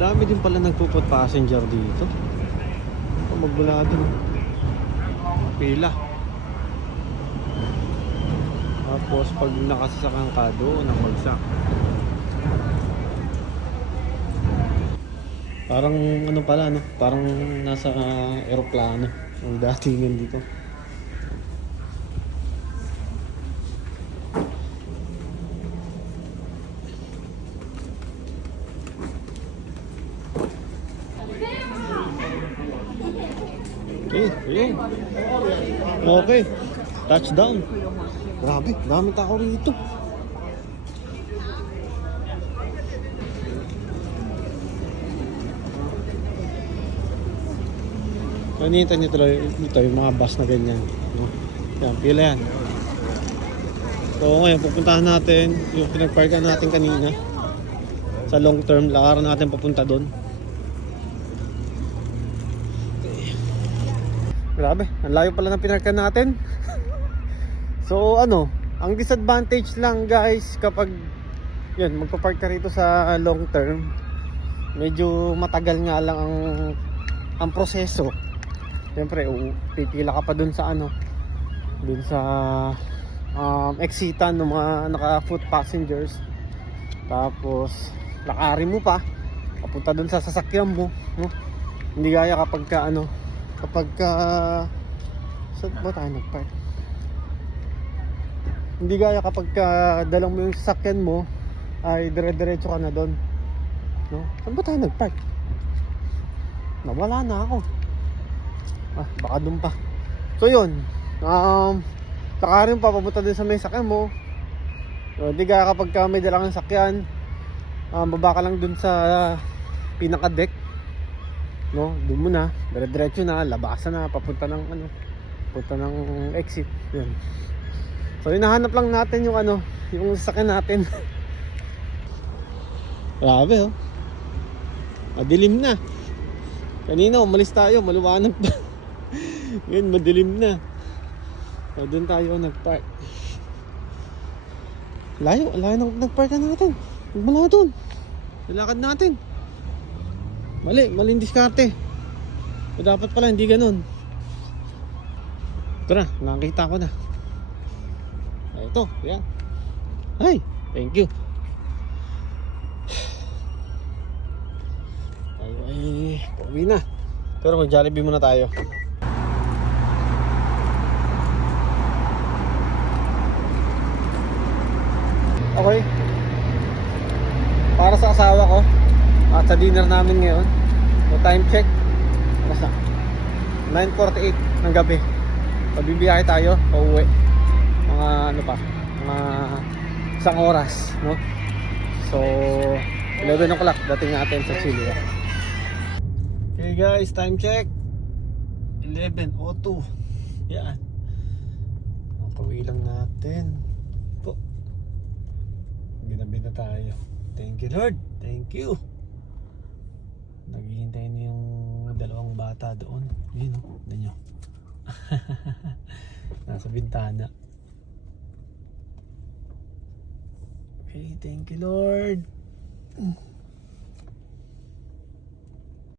Dami din pala nagpuput passenger dito. Magmula dun. Pila. Tapos pag nakasasakang ka doon ang bagsak. Parang ano pala no? Parang nasa eroplano ang datingan dito. Okay, ayun. Okay. Touchdown. Grabe, dami tao rito. Nanita nyo tuloy dito yung mga bus na ganyan. Yan, pila yan. So ngayon, pupuntahan natin yung pinagparkan natin kanina. Sa long term, lakaran natin papunta doon. Grabe, ang layo pala ng pinarkan natin. So ano, ang disadvantage lang guys kapag yun, magpa-park ka rito sa long term, medyo matagal nga lang ang proseso. Siyempre, pipila ka pa dun sa ano, dun sa exitan ng mga naka-foot passengers. Tapos lakarin mo pa papunta dun sa sasakyan mo, no? Hindi gaya kapag ka ano, kapag saan ba tayo nagpark? Hindi gaya kapag dalang mo yung sasakyan mo ay dire-diretso ka na doon, no? Saan ba tayo nagpark? Nawala na ako. Baka doon pa. So yun, lakarin pa papunta din sa may sakyan mo. So, hindi gaya kapag may dalang sakyan, baba ka lang doon sa pinaka-deck, no? Doon mo na, dire-diretso na, labasan na, papunta ng ano, papunta ng exit. Yun. So hinahanap lang natin yung ano, yung sasakyan natin. Grabe oh. Madilim na. Kanina umalis tayo, maliwanag pa. Ngayon madilim na. So doon tayo nagpark. Layo na nagpark natin. Mula doon. Nilakad natin. Maling diskarte. So, dapat pala hindi ganun. Ito na, nakakita ko na. Ito, yan. Ay, thank you. Ay, pauwi na. Pero mag-Jollibee muna tayo. Okay. Para sa asawa ko at sa dinner namin ngayon. So time check. Basta 9:48 ng gabi. Pabibiyahe tayo, pauwi. Mga ano pa, mga isang oras, no? So 11 o'clock dating natin sa Chile. Okay guys, time check 11:02. Yan. Pauwi lang natin po. Binabi na tayo. Thank you Lord, thank you. Naghihintay na yung dalawang bata doon. Yun o, nyo. Nasa bintana. Okay, thank you Lord.